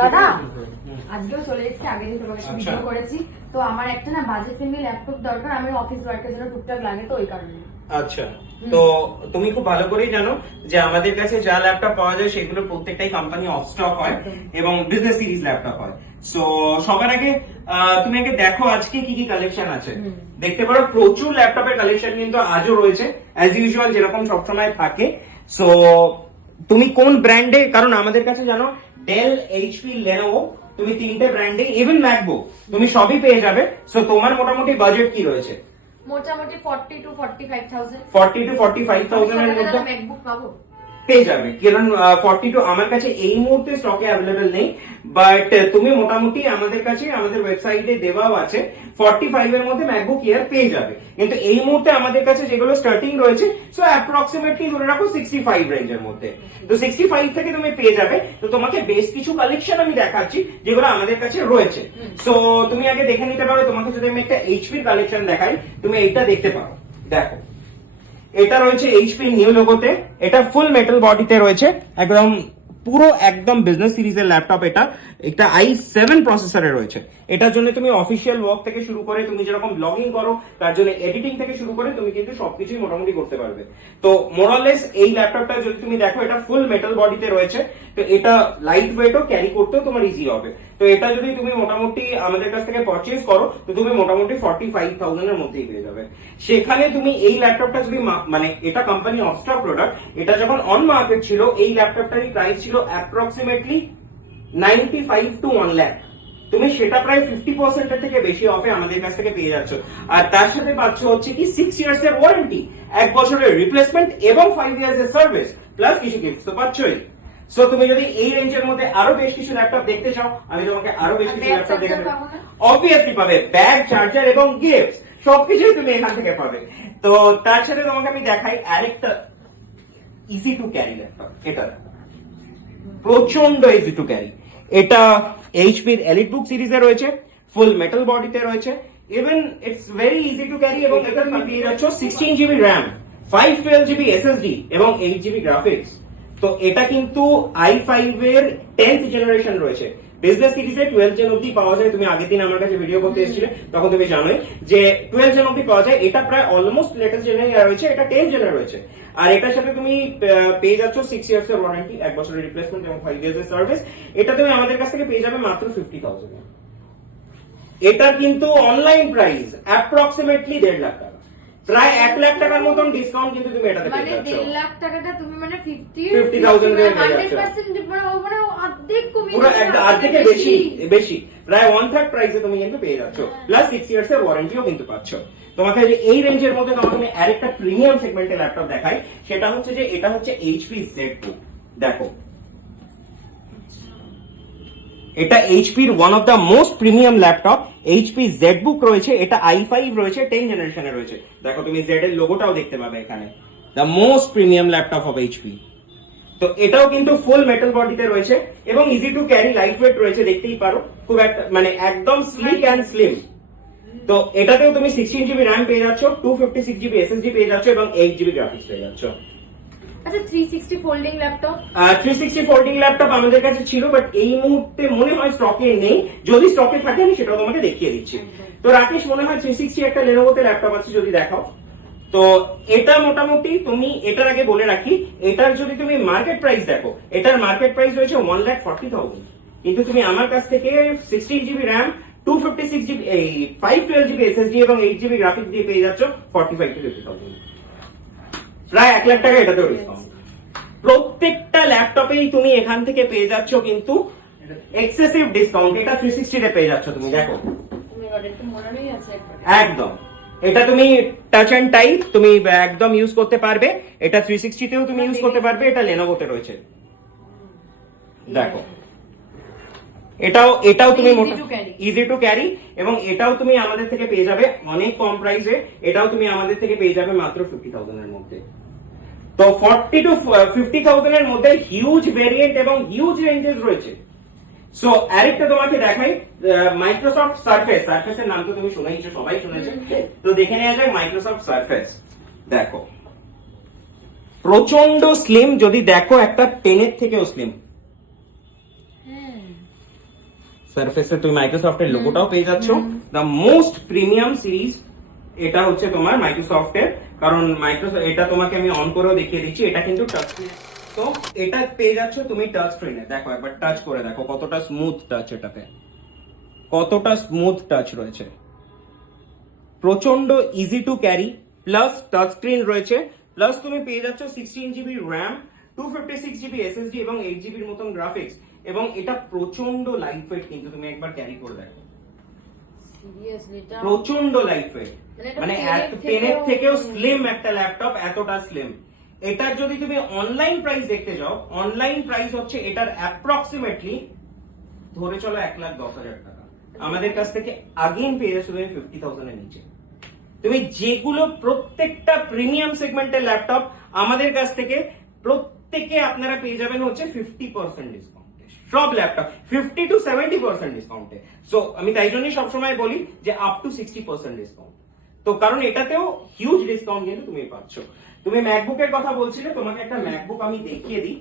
দাদা আজকেও চলে এসেছি আগের দিন তোমাকে আচ্ছা। ভিডিও করেছি। তো আমার একটা না বাজেট ফ্রেন্ডলি ল্যাপটপ দরকার আমি অফিস ওয়ার্কের জন্য টুকটাক লাগে তো ওই কারণে। আচ্ছা। তো তুমি খুব ভালো করেই জানো যে আমাদের কাছে যা ল্যাপটপ পাওয়া যায় সেগুলো প্রত্যেকটাই কোম্পানি অফ স্টক হয় এবং বিজনেস সিরিজ ল্যাপটপ হয়। সো সবার আগে তুমি আগে দেখো আজকে কি কি কালেকশন আছে। দেখতে পারো প্রচুর ল্যাপটপের কালেকশন কিন্তু আজও রয়েছে অ্যাজ ইউজুয়াল যেরকম সবসময় থাকে। সো তুমি কোন ব্র্যান্ডে কারণ আমাদের কাছে জানো ডেল এইচপি লেনোভো তুমি তিনটে ব্র্যান্ডে ইভেন ম্যাকবুক তুমি সবই পেয়ে যাবে। সো তোমার মোটামুটি বাজেট কি রয়েছে? মোটামুটি forty two forty five thousand forty two forty five থাউজেন্ডের মধ্যে ম্যাকবুক পাবো? পেয়ে যাবে। কারণ ফর্টি টু আমার কাছে এই মুহূর্তে স্টকে অ্যাভেলেবেল নেই বাট তুমি মোটামুটি আমাদের কাছে আমাদের ওয়েবসাইটে দেওয়াও আছে ফর্টি ফাইভ এর মধ্যে ম্যাকবুক ইয়ার পেয়ে যাবে। কিন্তু এই মুহূর্তে আমাদের কাছে যেগুলো স্টার্টিং রয়েছে সো অ্যাপ্রক্সিমেটলি ধরে রাখো সিক্সটি ফাইভ রেঞ্জের মধ্যে। তো সিক্সটি ফাইভ থেকে তুমি পেয়ে যাবে। তো তোমাকে বেশ কিছু কালেকশন আমি দেখাচ্ছি যেগুলো আমাদের কাছে রয়েছে। সো তুমি আগে দেখে নিতে পারো তোমাকে যদি আমি একটা এইচপির কালেকশন দেখাই তুমি এইটা দেখতে পারো। দেখো। এটা রয়েছে এইচপি নিউ লোগোতে এটা ফুল মেটাল বডিতে রয়েছে। একদম পুরো একদম বিজনেস সিরিজের ল্যাপটপ এটা। একটা আই সেভেন প্রসেসরে রয়েছে। এটার জন্য তুমি অফিসিয়াল ওয়ার্ক থেকে শুরু করে, তুমি যেরকম ব্লগিং করো, তার জন্য এডিটিং থেকে শুরু করে, তুমি কিন্তু সবকিছুই মোটামুটি করতে পারবে। তো মোরালেস এই ল্যাপটপটা যদি তুমি দেখো, এটা ফুল মেটাল বডিতে রয়েছে। তো এটা লাইট ওয়েটও ক্যারি করতেও তোমার ইজি হবে। তো এটা যদি তুমি মোটামুটি আমাদের কাছ থেকে পারচেজ করো, তো তুমি মোটামুটি ফর্টি ফাইভ থাউজেন্ডের মধ্যেই পেয়ে যাবে। সেখানে তুমি এই ল্যাপটপটা যদি মানে এটা কোম্পানি অফস্টক প্রোডাক্ট এটা যখন অন মার্কেট ছিল, এই ল্যাপটপটারই প্রাইস ছিল approximately ninety five to one lakh তুমি সেটা প্রায় ফিফটি পার্সেন্টের থেকে বেশি অফে আমাদের কাছ থেকে পেয়ে যাচ্ছ। আর তার সাথে পাচ্ছ হচ্ছে কি সিক্স ইয়ার্স এর ওয়ারেন্টি এক বছরের রিপ্লেসমেন্ট এবং ফাইভ ইয়ার্স এর সার্ভিস প্লাস কিছু গিফট তো পাচ্ছই। সো তুমি যদি এই রেঞ্জের মধ্যে আরও বেশ কিছু ল্যাপটপ দেখতে চাও আমি তোমাকে আরও বেশ কিছু ল্যাপটপ দেখে অবভিয়াসলি পাবে ব্যাগ চার্জার এবং গিফট সবকিছুই তুমি এখান থেকে পাবে। তো তার সাথে তোমাকে আমি দেখাই আরেকটা ইজি টু ক্যারি ল্যাপটপ এটা প্রচণ্ড ইজি টু ক্যারি এটা এইচপির এলিট বুক সিরিজে রয়েছে ফুল মেটাল বডিতে রয়েছে। Even it's very easy to carry এবং এটা তুমি পেয়ে যাচ্ছ sixteen GB RAM five twelve GB SSD এবং এইট জিবি গ্রাফিক্স তো এটা কিন্তু আই ফাইভ এর টেন্থ জেনারেশন রয়েছে। বিজনেস সিরিজে টুয়েলভ জেন অব্দি পাওয়া যায়। তুমি আগের দিন আমার কাছে ভিডিও করতে এসেছিলে তখন তুমি জানোই যে টুয়েলভ জেন অব্দি পাওয়া যায়। এটা প্রায় অলমোস্ট লেটেস্ট জেনে রয়েছে এটা টেন জেনে রয়েছে। আর এটার সাথে তুমি পেয়ে যাচ্ছ সিক্স ইয়ার্স এর ওয়ারেন্টি এক বছরের রিপ্লেসমেন্ট এবং ফাইভ ইয়ার্স এর সার্ভিস এটা তুমি আমাদের কাছ থেকে পেয়ে যাবে মাত্র ফিফটি থাউজেন্ড এটা কিন্তু অনলাইন প্রাইস অ্যাপ্রক্সিমেটলি দেড় লাখ টাকা। প্রায় এক লাখ টাকার মতন ডিসকাউন্ট কিন্তু তুমি এটাতে মানে পেয়ে যাচ্ছ। দেড় লাখ টাকাটা তুমি মানে ফিফটি 50,000 এর পেয়ে হান্ড্রেড। পার্সেন্ট মানে মানে অর্ধেক কমিয়ে পুরো একটা অর্ধেক বেশি বেশি। প্রায় ওয়ান থার্ড প্রাইসে তুমি কিন্তু পেয়ে যাচ্ছ। প্লাস সিক্স ইয়ার্স এর ওয়ারেন্টিও কিন্তু পাচ্ছ। তোমাকে যে এই রেঞ্জের মধ্যে তোমাকে আমি আরেকটা প্রিমিয়াম সেগমেন্টের ল্যাপটপ দেখাই সেটা হচ্ছে যে এটা হচ্ছে এইচপি জেড টু দেখো এটা এইচপির one of the most premium laptop HP Z book রয়েছে, এটা আই ফাইভ রয়েছে টেন জেনারেশনে রয়েছে। দেখো তুমি জেড এর লোগোটাও দেখতে পাবে এখানে। The most premium laptop of HP তো এটাও কিন্তু ফুল মেটাল বডিতে রয়েছে এবং easy to carry lightweight রয়েছে, দেখতেই পারো। খুব একটা মানে একদম স্লিক অ্যান্ড স্লিম তো এটাতেও তুমি সিক্সটিন জিবি র্যাম পেয়ে যাচ্ছ two fifty six GB SSD পেয়ে যাচ্ছ এবং এইট জিবি গ্রাফিক্স পেয়ে যাচ্ছ। আচ্ছা three sixty folding laptop three sixty folding laptop আমাদের কাছে ছিল বাট এই মুহূর্তে মনে হয় স্টকে নেই। যদি স্টকে থাকে আমি সেটাও তোমাকে দেখিয়ে দিচ্ছি। তো রাকেশ মনে হয় থ্রি সিক্সটি একটা লেনোভোতে ল্যাপটপ আছে যদি দেখাও। তো এটা মোটামুটি তুমি এটার আগে বলে রাখি এটার যদি তুমি মার্কেট প্রাইস দেখো এটার মার্কেট প্রাইস রয়েছে ওয়ান লাখ ফর্টি থাউজেন্ড কিন্তু তুমি আমার কাছ থেকে sixteen GB RAM two fifty six GB এই ফাইভ টুয়েলভ জিবি এসএসডি এবং এইট জিবি গ্রাফিক্স দিয়ে পেয়ে যাচ্ছ forty five to fifty thousand প্রায় এক লাখ টাকা এটাতেও ডিসকাউন্ট প্রত্যেকটা ল্যাপটপেই তুমি এখান থেকে পেয়ে যাচ্ছ কিন্তু এক্সেসিভ ডিসকাউন্ট এটা থ্রি সিক্সটিতে পেয়ে যাচ্ছ তুমি দেখো। একদম। এটা তুমি টাচ অ্যান্ড টাইপ তুমি একদম ইউজ করতে পারবে। এটা থ্রি সিক্সটিতেও তুমি ইউজ করতে পারবে এটা লেনোভোতে রয়েছে। দেখো। এটাও এটাও তুমি. ইজি টু ক্যারি এবং এটাও তুমি আমাদের থেকে পেয়ে যাবে অনেক কম প্রাইসে এটাও তুমি আমাদের থেকে পেয়ে যাবে মাত্র ফিফটি থাউজেন্ডের মধ্যে। তো ফর্টি টু ফিফটি থাউজেন্ডের মধ্যে হিউজ ভেরিয়েন্ট এবং হিউজ রেঞ্জেস রয়েছে। সো আরেকটা তোমাকে দেখাই মাইক্রোসফট সার্ফেস সার্ফেসের নাম তো তুমি শুনেইছো সবাই শুনেছে। তো দেখে নেওয়া যায় মাইক্রোসফট সার্ফেস দেখো। প্রচণ্ড স্লিম যদি দেখো একটা টেনের থেকেও স্লিম হ্যাঁ। সারফেসে তুমি মাইক্রোসফটের লোগোটাও পেয়ে যাচ্ছ। দ্য মোস্ট প্রিমিয়াম সিরিজ এটা হচ্ছে তোমার মাইক্রোসফটের কারণ মাইক্রোসফট এটা তোমাকে আমি অন করেও দেখিয়ে দিচ্ছি, এটা কিন্তু টাচ তো এটা পেয়ে যাচ্ছ তুমি টাচ স্ক্রিনে দেখো একবার টাচ করে দেখো, কতটা স্মুথ টাচ এটাতে। কতটা স্মুথ টাচ রয়েছে। প্রচণ্ড easy to carry plus touch screen রয়েছে প্লাস তুমি পেয়ে যাচ্ছ sixteen GB RAM two fifty six GB SSD এবং এইট জিবির মতন গ্রাফিক্স এবং এটা প্রচণ্ড লাইট ওয়েট কিন্তু তুমি একবার ক্যারি করে দেখো। প্রচণ্ড লাইট ওয়েট মানে পেনের থেকেও স্লিম একটা ল্যাপটপ এতটা স্লিম এটার যদি তুমি অনলাইন প্রাইস দেখতে যাও অনলাইন প্রাইস হচ্ছে এটার অ্যাপ্রক্সিমেটলি ধরে চলো এক লাখ দশ হাজার টাকা। আমাদের কাছ থেকে আগেন পেয়ে যাচ্ছ তুমি ফিফটি থাউজেন্ডের নিচে। তুমি যেগুলো প্রত্যেকটা প্রিমিয়াম সেগমেন্টের ল্যাপটপ আমাদের কাছ থেকে প্রত্যেকে আপনারা পেয়ে যাবেন হচ্ছে ফিফটি পার্সেন্ট ডিসকাউন্টে সব laptop fifty to seventy percent ডিসকাউন্টে সো আমি তাই জন্যই সবসময় বলি যে up to sixty percent discount তো কারণ এটাতেও হিউজ ডিসকাউন্ট কিন্তু তুমি পাচ্ছ। তুমি ম্যাকবুকের কথা বলছিলে, তোমাকে একটা ম্যাকবুক আমি দেখিয়ে দিই।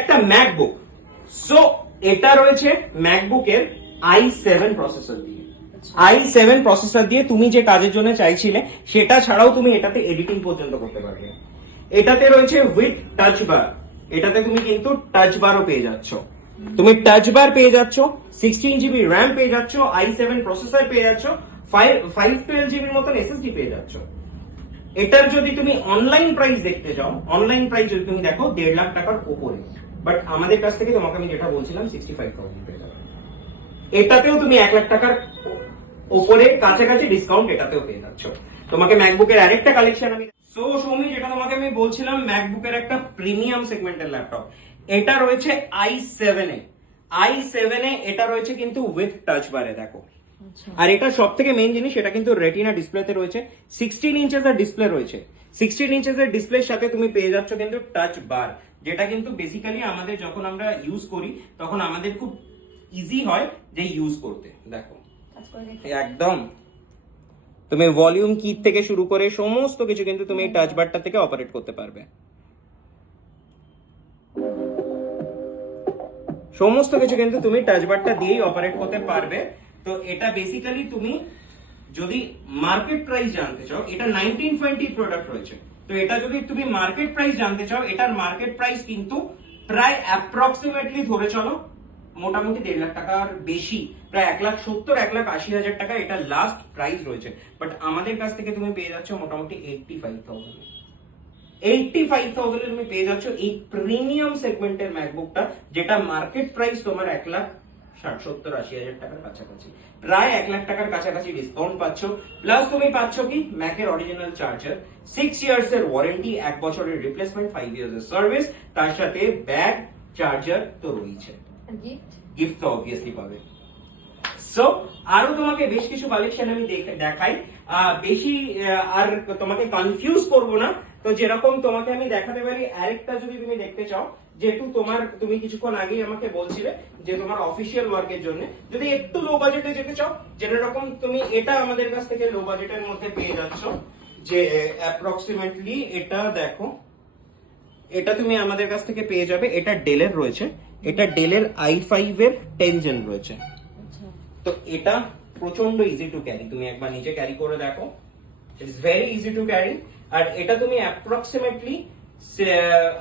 একটা ম্যাকবুক সো এটা রয়েছে ম্যাকবুকের আই সেভেন প্রসেসর দিয়ে। আই সেভেন প্রসেসর দিয়ে তুমি যে কাজের জন্য চাইছিলে, সেটা ছাড়াও তুমি এটাতে এডিটিং পর্যন্ত করতে পারবে। এটাতে রয়েছে উইথ টাচ বার এটাতে তুমি কিন্তু টাচ বারও পেয়ে যাচ্ছ। তুমি টাচ বার পেয়ে যাচ্ছ সিক্সটিন জিবি র্যাম পেয়ে যাচ্ছ আই সেভেন প্রসেসর পেয়ে যাচ্ছ ফাইভ টুয়েলভ জিবির মতন এসএসডি পেয়ে যাচ্ছ। এটার যদি তুমি অনলাইন প্রাইস দেখতে যাও অনলাইন প্রাইস যদি তুমি দেখো, দেড় লাখ টাকার উপরে। বাট আমাদের কাছ থেকে তোমাকে আমি যেটা বলছিলাম সিক্সটি ফাইভ থাউজেন্ড পেয়ে যাবে। এটাতেও তুমি এক লাখ টাকার উপরে, কাছাকাছি ডিসকাউন্ট এটাতেও পেয়ে যাচ্ছ। তোমাকে ম্যাকবুকের আরেকটা কালেকশন আমি সো সৌমি, যেটা তোমাকে আমি বলছিলাম ম্যাকবুকের একটা প্রিমিয়াম সেগমেন্টের ল্যাপটপ এটা রয়েছে আই সেভেন এ। আই সেভেন এ এটা রয়েছে কিন্তু উইথ টাচ বারে দেখো। আচ্ছা। আর এটা সব থেকে মেন জিনিস এটা কিন্তু রেটিনা ডিসপ্লেতে রয়েছে। সিক্সটিন ইঞ্চেস এর ডিসপ্লে রয়েছে। সিক্সটিন ইঞ্চেস এর ডিসপ্লের সাথে তুমি পেয়ে যাচ্ছ কিন্তু টাচ বার যেটা কিন্তু বেসিক্যালি আমাদের যখন আমরা ইউজ করি তখন আমাদের খুব ইজি হয় যে ইউজ করতে। দেখো। একদম। তুমি ভলিউম কি থেকে শুরু করে সমস্ত কিছু কিন্তু তুমি এই টাচ বারটা থেকে অপারেট করতে পারবে। সমস্ত কিছু কিন্তু তুমি টাচবারটা দিয়েই অপারেট করতে পারবে। তো এটা বেসিক্যালি তুমি যদি মার্কেট প্রাইস জানতে চাও, এটা নাইনটিন টোয়েন্টি প্রোডাক্ট রয়েছে। তো এটা যদি তুমি মার্কেট প্রাইস জানতে চাও, এটার মার্কেট প্রাইস কিন্তু প্রায় অ্যাপ্রক্সিমেটলি ধরে চলো, মোটামুটি দেড় লাখ টাকার বেশি, প্রায় এক লাখ সত্তর, এক লাখ আশি হাজার টাকা এটা লাস্ট প্রাইস রয়েছে। বাট আমাদের কাছ থেকে তুমি পেয়ে যাচ্ছ মোটামুটি eighty five thousand eighty five thousand তুমি পেয়ে যাচ্ছ এই প্রিমিয়াম সেগমেন্টের ম্যাকবুকটা যেটা মার্কেট প্রাইস তোমার এক লাখ ষাট সত্তর আশি হাজার টাকার কাছাকাছি। প্রায় এক লাখ টাকার কাছাকাছি ডিসকাউন্ট পাচ্ছ। প্লাস তুমি পাচ্ছ কি? ম্যাকের অরিজিনাল চার্জার সিক্স ইয়ার্স এর ওয়ারেন্টি এক বছরের রিপ্লেসমেন্ট ফাইভ ইয়ার্স এর সার্ভিস তার সাথে ব্যাগ চার্জার তো রয়েছে। গিফট গিফট তো অবভিয়াসলি পাবে। সো আরও তোমাকে বেশ কিছু কালেকশন আমি দেখ- দেখাই। আহ, বেশি আর তোমাকে কনফিউজ করব না। তো যেরকম তোমাকে আমি দেখাতে পারি আরেকটা যদি তুমি দেখতে চাও যেহেতু তোমার তুমি কিছুক্ষণ আগেই আমাকে বলছিলে যে তোমার অফিসিয়াল ওয়ার্কের জন্য যদি একটু লো বাজেটে যেতে চাও যেরকম তুমি এটা আমাদের কাছ থেকে লো বাজেটের মধ্যে পেয়ে যাচ্ছ যে অ্যাপ্রক্সিমেটলি এটা দেখো এটা তুমি আমাদের কাছ থেকে পেয়ে যাবে এটা ডেলের রয়েছে এটা ডেলের আই ফাইভ এর টেন জেন রয়েছে। আচ্ছা। তো এটা প্রচণ্ড ইজি টু ক্যারি তুমি একবার নিচে ক্যারি করে দেখো। It's very easy to carry আর এটা তুমি অ্যাপ্রক্সিমেটলি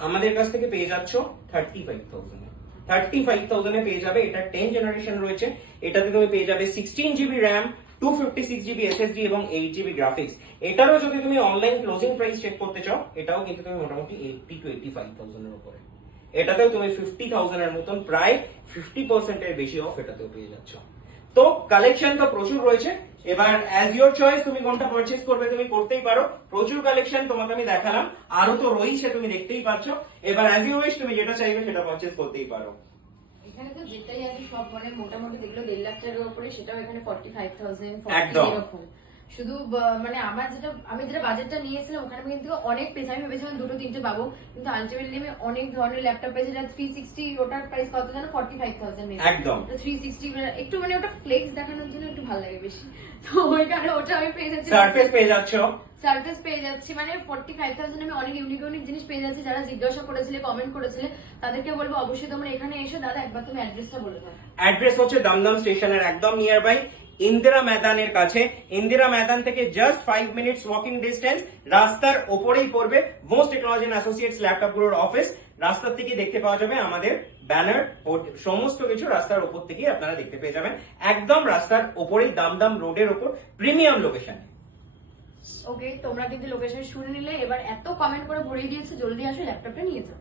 আমাদের কাছ থেকে পেয়ে যাচ্ছ thirty five thousand thirty five থাউজেন্ডে পেয়ে যাবে, এটা টেন জেনারেশন রয়েছে। এটাতে তুমি পেয়ে যাবে sixteen GB RAM two fifty six GB SSD এবং এইট জিবি গ্রাফিক্স এটারও যদি তুমি অনলাইন ক্লোজিং প্রাইস চেক করতে চাও, এটাও কিন্তু তুমি মোটামুটি এইটটি টু এইটটি ফাইভ থাউজেন্ডের উপরে। এটাতেও তুমি ফিফটি থাউজেন্ডের মতন, প্রায় ফিফটি পার্সেন্টের বেশি অফ এটাতেও পেয়ে যাচ্ছ। তো কালেকশন তো প্রচুর রয়েছে। এবার অ্যাজ ইউর চয়েস তুমি কোনটা পারচেস করবে তুমি করতেই পারো। প্রচুর কালেকশন তোমাকে আমি দেখালাম। আরও তো রয়েছে তুমি দেখতেই পাচ্ছ। এবার অ্যাজ ইউ উইশ তুমি যেটা চাইবে সেটা পারচেস করতেই পারো। এখানে তো যেটাই আছে সব মানে মোটামুটি যেগুলো দেড় লাখ টাকার উপরে সেটাও এখানে ফর্টি ফাইভ থাউজেন্ড একদম। শুধু মানে আমার যেটা আমি যেটা বাজেটটা নিয়েছিলাম ওখানে আমি কিন্তু অনেক পেয়েছি। আমি ভেবেছিলাম দুটো তিনটে পাবো কিন্তু আলটিমেটলি আমি অনেক ধরনের ল্যাপটপ পেয়েছি যেটা থ্রি সিক্সটি ওটার প্রাইস কত জানো ফর্টি ফাইভ থাউজেন্ড একদম। থ্রি সিক্সটি একটু মানে ওটা ফ্লেক্স দেখানোর জন্য একটু ভালো লাগে বেশি। তো ওই কারণে ওটা আমি পেয়ে যাচ্ছি। সার্ফেস পেয়ে যাচ্ছ? সার্ভিস পেয়ে যাচ্ছি মানে ফোর্টি ফাইভ থাউজেন্ড আমি অনেক ইউনিক ইউনিক জিনিস পেয়ে যাচ্ছি। যারা জিজ্ঞাসা করেছিলে কমেন্ট করেছিলে তাদেরকে বলব অবশ্যই তোমরা এখানে এসো দাদা একবার তুমি অ্যাড্রেসটা বলে দাও। অ্যাড্রেস হচ্ছে দমদম স্টেশনের একদম নিয়ার বাই ইন্দিরা ময়দানের কাছে। ইন্দিরা ময়দান থেকে just five minutes walking distance রাস্তার ওপরেই পড়বে মোস্ট টেকনোলজি অ্যাসোসিয়েটস ল্যাপটপগুলোর অফিস রাস্তার থেকে দেখতে পাওয়া যাবে আমাদের ব্যানার সমস্ত কিছু রাস্তার ওপর থেকেই আপনারা দেখতে পেয়ে যাবেন। একদম রাস্তার ওপরেই দামদাম রোডের ওপর প্রিমিয়াম লোকেশন ওকে তোমরা কিন্তু লোকেশন শুনে নিলে। এবার এত কমেন্ট করে ভরিয়ে দিয়েছ, জলদি আসো ল্যাপটপটা নিয়ে যাও।